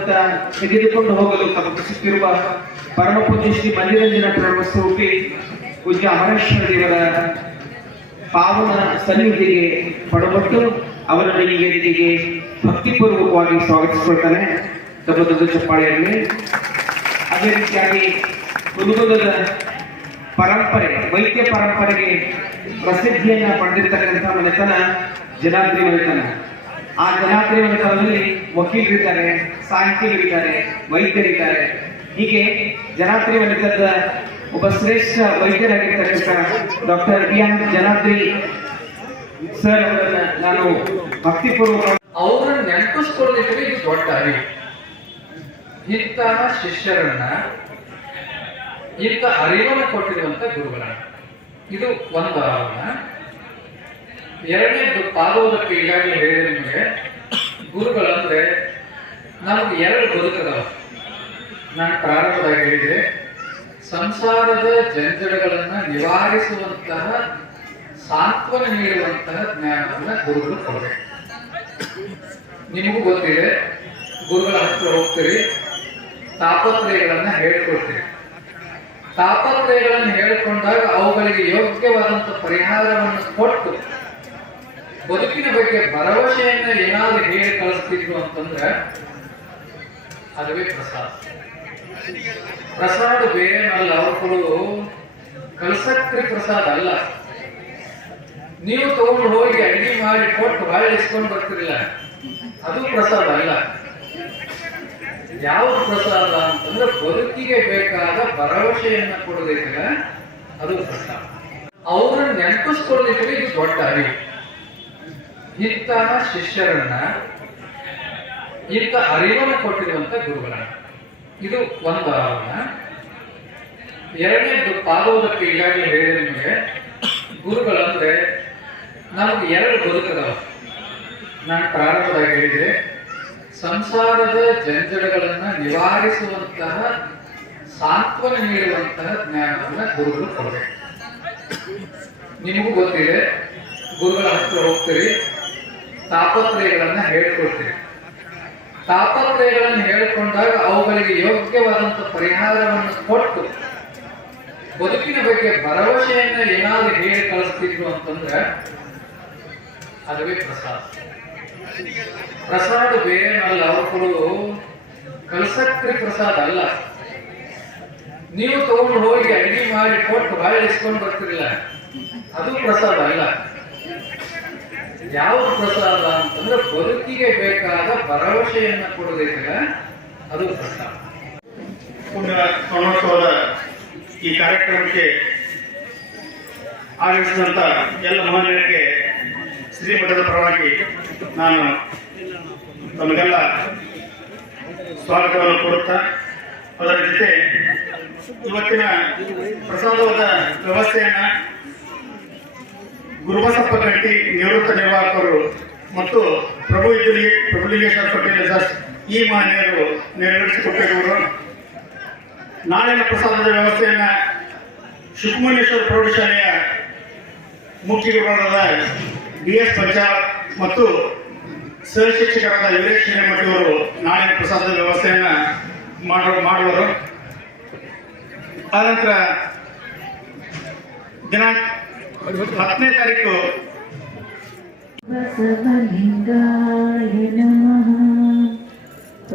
ಆಧ್ಯಾತ್ಮದತ್ತ ತೆಗೆದುಕೊಂಡು ಹೋಗಲು ತಪ್ಪಿಸುತ್ತಿರುವ ಪರಮ ಪೂಜ್ಯ ಶ್ರೀ ಮಲ್ಲಿರಂಜನ ಪ್ರಭುಸ್ವರೂಪಿ ಪೂಜ್ಯ ಅಮರೇಶ್ವರ ದೇವರ ಪಾವನ ಸನ್ನಿಧಿಗೆ ಪಡಬಟ್ಟು ಅವರನ್ನು ಈ ವೇದಿಕೆಗೆ ಭಕ್ತಿಪೂರ್ವಕವಾಗಿ ಸ್ವಾಗತಿಸಿಕೊಳ್ತಾನೆ. ದೊಡ್ಡ ಚಪ್ಪಾಳೆಯಲ್ಲಿ. ಅದೇ ರೀತಿಯಾಗಿ ಹುಡುಗದ ಪರಂಪರೆ, ವೈದ್ಯ ಪರಂಪರೆಗೆ ಪ್ರಸಿದ್ಧಿಯನ್ನ ಪಡೆದಿರ್ತಕ್ಕಂಥ ಮನೆತನ ಜನಾದ್ರಿ ಮನೆತನ. ಆ ಜನಾದ್ರಿ ಮನೆತನದಲ್ಲಿ ವಕೀಲರಿದ್ದಾರೆ, ಸಾಹಿತಿಗಳಿದ್ದಾರೆ, ವೈದ್ಯರಿದ್ದಾರೆ. ಹೀಗೆ ಜನಾದ್ರಿ ಮಂಡಿತದ ಒಬ್ಬ ಶ್ರೇಷ್ಠ ವೈದ್ಯರಾಗಿರ್ತಕ್ಕಂಥ doctor B N Janadri sir ಅವರನ್ನ ನಾನು ಭಕ್ತಿಪೂರ್ವಕ ಅವರನ್ನ ನೆನಪಿಸ್ಕೊಳ್ಳಲಿಕ್ಕೆ ದೊಡ್ಡ ಅರಿವು. ಇಂತಹ ಶಿಷ್ಯರನ್ನ ಇಂಥ ಅರಿವನ್ನು ಕೊಟ್ಟಿರುವಂತ ಗುರುಗಳ ಇದು ಒಂದು ಭಾವನ ಎರಡನೇದು ಪಾಲೋದಕ್ಕೆ ಈಗಾಗಲೇ ಹೇಳಿದ ನಿಮಗೆ. ಗುರುಗಳಂದ್ರೆ ನಮ್ಗೆ ಎರಡು ಬದುಕದವ. ನಾನು ಪ್ರಾರಂಭವಾಗಿ ಹೇಳಿದೆ, ಸಂಸಾರದ ಜಂಜಡಗಳನ್ನು ನಿವಾರಿಸುವಂತಹ, ಸಾಂತ್ವನ ನೀಡುವಂತಹ ಜ್ಞಾನವನ್ನ ಗುರುಗಳು ಕೊಡಬೇಕು. ನಿಮಗೂ ಗೊತ್ತಿದೆ, ಗುರುಗಳ ಹತ್ರ ಹೋಗ್ತೀರಿ ತಾಪತ್ರಯಗಳನ್ನ ಹೇಳ್ಕೊಡ್ತೀರಿ. ತಾಪತ್ರಯಗಳನ್ನು ಹೇಳಿಕೊಂಡಾಗ ಅವುಗಳಿಗೆ ಯೋಗ್ಯವಾದಂತ ಪರಿಹಾರವನ್ನು ಕೊಟ್ಟು ಬದುಕಿನ ಬಗ್ಗೆ ಭರವಸೆಯನ್ನ ಏನಾದ್ರೂ ಹೇಳಿ ಕಳಿಸ್ತಿದ್ರು ಅಂತಂದ್ರೆ ಅದವೇ ಪ್ರಸಾದ. ಪ್ರಸಾದ ಬೇರೆ ಅಲ್ಲ ಅವ್ರು ಕಲ್ಸಕ್ರಿ ಪ್ರಸಾದ ಅಲ್ಲ. ನೀವು ತಗೊಂಡು ಹೋಗಿ ಅಡಿಗೆ ಮಾಡಿ ಕೊಟ್ಟು ಬಾಳೆ ಇಸ್ಕೊಂಡು ಬರ್ತಿರಲಿಲ್ಲ ಅದು ಪ್ರಸಾದ ಅಲ್ಲ. ಯಾವ ಪ್ರಸಾದ ಅಂತಂದ್ರೆ ಬದುಕಿಗೆ ಬೇಕಾದ ಭರವಸೆಯನ್ನ ಕೊಡೋದಿದ್ರೆ ಅದು ಪ್ರಸಾದ. ಅವ್ರನ್ನ ನೆನಪಿಸ್ಕೊಳ್ಳಿಕ್ಕೆ ಇದು ದೊಡ್ಡ ಅರಿವು. ಇಂತಹ ಶಿಷ್ಯರನ್ನ ಇಂಥ ಅರಿವನ್ನು ಕೊಟ್ಟಿರುವಂತ ಗುರುಗಳನ್ನ ಇದು ಒಂದು ಭಾವನ ಎರಡನೇದು ಪಾದೋದಕ್ಕೆ ಈಗಾಗಲೇ ಹೇಳಿದ ನಿಮಗೆ ಗುರುಗಳಂದ್ರೆ ನಮ್ಗೆ ಎರಡು ಬದುಕದವ. ನಾನು ಪ್ರಾರಂಭವಾಗಿ ಹೇಳಿದೆ, ಸಂಸಾರದ ಜಂಜಡಗಳನ್ನ ನಿವಾರಿಸುವಂತಹ, ಸಾಂತ್ವನ ನೀಡುವಂತಹ ಜ್ಞಾನವನ್ನ ಗುರುಗಳು ಕೊಡಬೇಕು. ನಿಮಗೂ ಗೊತ್ತಿದೆ, ಗುರುಗಳ ಹತ್ರ ಹೋಗ್ತೀರಿ ತಾಪತ್ರಯಗಳನ್ನ ಹೇಳ್ಕೊಡ್ತೀವಿ. ತಾಪತ್ರಯಗಳನ್ನು ಹೇಳಿಕೊಂಡಾಗ ಅವುಗಳಿಗೆ ಯೋಗ್ಯವಾದಂತ ಪರಿಹಾರವನ್ನು ಕೊಟ್ಟು ಬದುಕಿನ ಬಗ್ಗೆ ಭರವಸೆಯನ್ನ ಏನಾದ್ರೂ ಹೇಳಿ ಕಳಿಸ್ತಿದ್ರು ಅಂತಂದ್ರೆ ಅದುವೇ ಪ್ರಸಾದ. ಪ್ರಸಾದ ಬೇರೆ ಅಲ್ಲ, ಅವ್ರು ಕಲ್ಸಕ್ರಿ ಪ್ರಸಾದ ಅಲ್ಲ. ನೀವು ತಗೊಂಡು ಹೋಗಿ ಅಡಿಗೆ ಮಾಡಿ ಕೊಟ್ಟು ಬಾಯಿಸ್ಕೊಂಡು ಇಸ್ಕೊಂಡು ಬರ್ತಿರಲಿಲ್ಲ ಅದು ಪ್ರಸಾದ ಅಲ್ಲ. ಯಾವುದು ಪ್ರಸಾದ ಅಂತಂದ್ರೆ ಬದುಕಿಗೆ ಬೇಕಾದ ಭರವಸೆಯನ್ನ ಕೊಡೋದಕ್ಕೆ ಅದು ಪ್ರಸಾದ. ಪುಣ್ಯ ಈ ಕಾರ್ಯಕ್ರಮಕ್ಕೆ ಆಗಮಿಸಿದಂತ ಎಲ್ಲ ಮಹನೀಯರಿಗೆ ಶ್ರೀಮಠದ ಪರವಾಗಿ ನಾನು ತಮಗೆಲ್ಲ ಸ್ವಾಗತವನ್ನು ಕೊಡುತ್ತಾ ಅದರ ಜೊತೆ ಇವತ್ತಿನ ಪ್ರಸಾದವಾದ ವ್ಯವಸ್ಥೆಯನ್ನ ಗುರುಬಸಪ್ಪ ರೆಡ್ಡಿ ನಿವೃತ್ತ ನಿರ್ವಾಹಕರು ಮತ್ತು ಪ್ರಭು ಇದ್ದುಲಿ ಪ್ರಭುಲಿಂಗೇಶ್ವರ ಪಟೇಲ್ ಟ್ರಸ್ಟ್ ಈ ಮಾನ್ಯರು ನೆರವೇರಿಸಿಕೊಟ್ಟಿರುವರು ನಾಳಿನ ಪ್ರಸಾದದ ವ್ಯವಸ್ಥೆಯನ್ನ ಸುಬ್ರಹ್ಮಣ್ಯೇಶ್ವರ ಪ್ರೌಢಶಾಲೆಯ ಮುಖ್ಯ ಗುರುಗಳಾದ ಬಿ ಎಸ್ ಪಂಜಾಬ್ ಮತ್ತು ಸಹ ಶಿಕ್ಷಕರಾದ ವೀರೇಶ್ ಹಿರೇಮಠಿಯವರು ನಾಳಿನ ಪ್ರಸಾದದ ವ್ಯವಸ್ಥೆಯನ್ನ ಮಾಡೋ ಮಾಡುವರು. ಆನಂತರ ದಿನಾಂಕ ಹತ್ತನೇ ತಾರೀಕು ಬಸವಲಿಂಗಾಯ ನಮಃ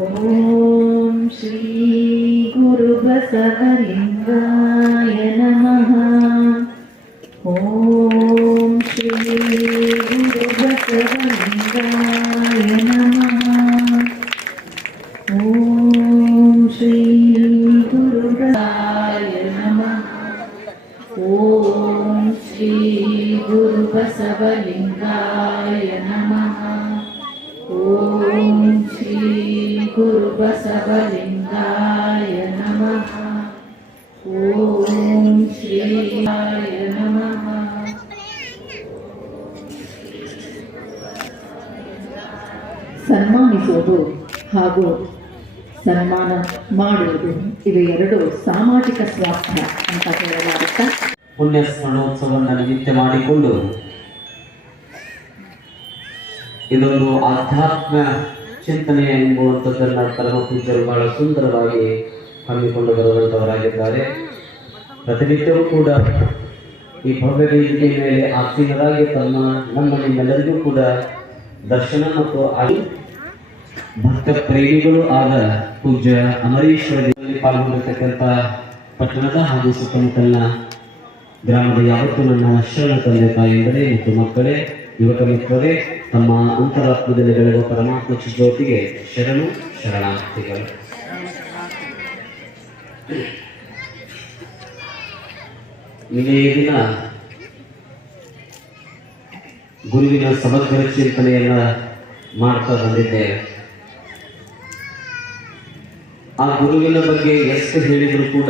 ಓಂ ಶ್ರೀ ಗುರು ಬಸವಲಿಂಗಾಯ ನಮಃ ಓಂ ಶ್ರೀ ಗುರು ಬಸವಲಿಂಗಾಯ ನಮಃ ಓಂ ಶ್ರೀ ಗುರುಬ ನಮಃ ಓಂ ಶ್ರೀ ಗುರುಬ ನಮಃ ಓಂ ಶೇಬಾಯ ನಮಃ ಸನ್ಮಾನಿಸೋದು ಹಾಗೂ ಸನ್ಮಾನ ಮಾಡೋದು ಇದು ಎರಡು ಸಾಮಾಜಿಕ ಸ್ವಾಸ್ಥ್ಯ ಅಂತ ಕೇಳಲಾಗುತ್ತಾ ಪುಣ್ಯ ಸ್ಮರಣೋತ್ಸವವನ್ನು ನಿಮಿತ್ತ ಮಾಡಿಕೊಂಡು ಇದೊಂದು ಆಧ್ಯಾತ್ಮ ಚಿಂತನೆ ಎಂಬುವಂಥದ್ದನ್ನು ಪರಮ ಪೂಜರು ಬಹಳ ಸುಂದರವಾಗಿ ಹಮ್ಮಿಕೊಂಡು ಬರುವಂಥವರಾಗಿದ್ದಾರೆ. ಪ್ರತಿನಿತ್ಯವೂ ಕೂಡ ಈ ಭವ್ಯ ವೇದಿಕೆ ಮೇಲೆ ಆಸೀನರಾಗಿ ತಮ್ಮ ನಮ್ಮ ನಿಮ್ಮೆಲ್ಲರಿಗೂ ಕೂಡ ದರ್ಶನ ಮತ್ತು ಆಗಿ ಭಕ್ತ ಪ್ರೇಮಿಗಳು ಆದ ಪೂಜ್ಯ ಅಮರೇಶ್ವರ ಪಾಲ್ಗೊಂಡಿರ್ತಕ್ಕಂಥ ಪಟ್ಟಣದ ಹಾಗೂ ಸುತ್ತಮುತ್ತಲಿನ ಗ್ರಾಮದ ಯಾವತ್ತೂ ನನ್ನ ಶರಣ ತಂದೆ ತಾಯಿಯಿಂದಲೇ ಮತ್ತು ಮಕ್ಕಳೇ ಯುವಕ ಮಿತ್ರರೇ ತಮ್ಮ ಅಂತರಾತ್ಮದಲ್ಲಿ ಬೆಳೆಯುವ ಪರಮಾತ್ಮ ಜ್ಯೋತಿಗೆ ಶರಣು ಶರಣಾರ್ಥಿಗಳು. ನಿನ್ನೆ ಈ ದಿನ ಗುರುವಿನ ಸಮಗ್ರ ಚಿಂತನೆಯನ್ನ ಮಾಡ್ತಾ ಬಂದಿದ್ದೇವೆ ಆ ಗುರುವಿನ ಬಗ್ಗೆ ಎಷ್ಟು ಹೇಳಿದ್ರು ಕೂಡ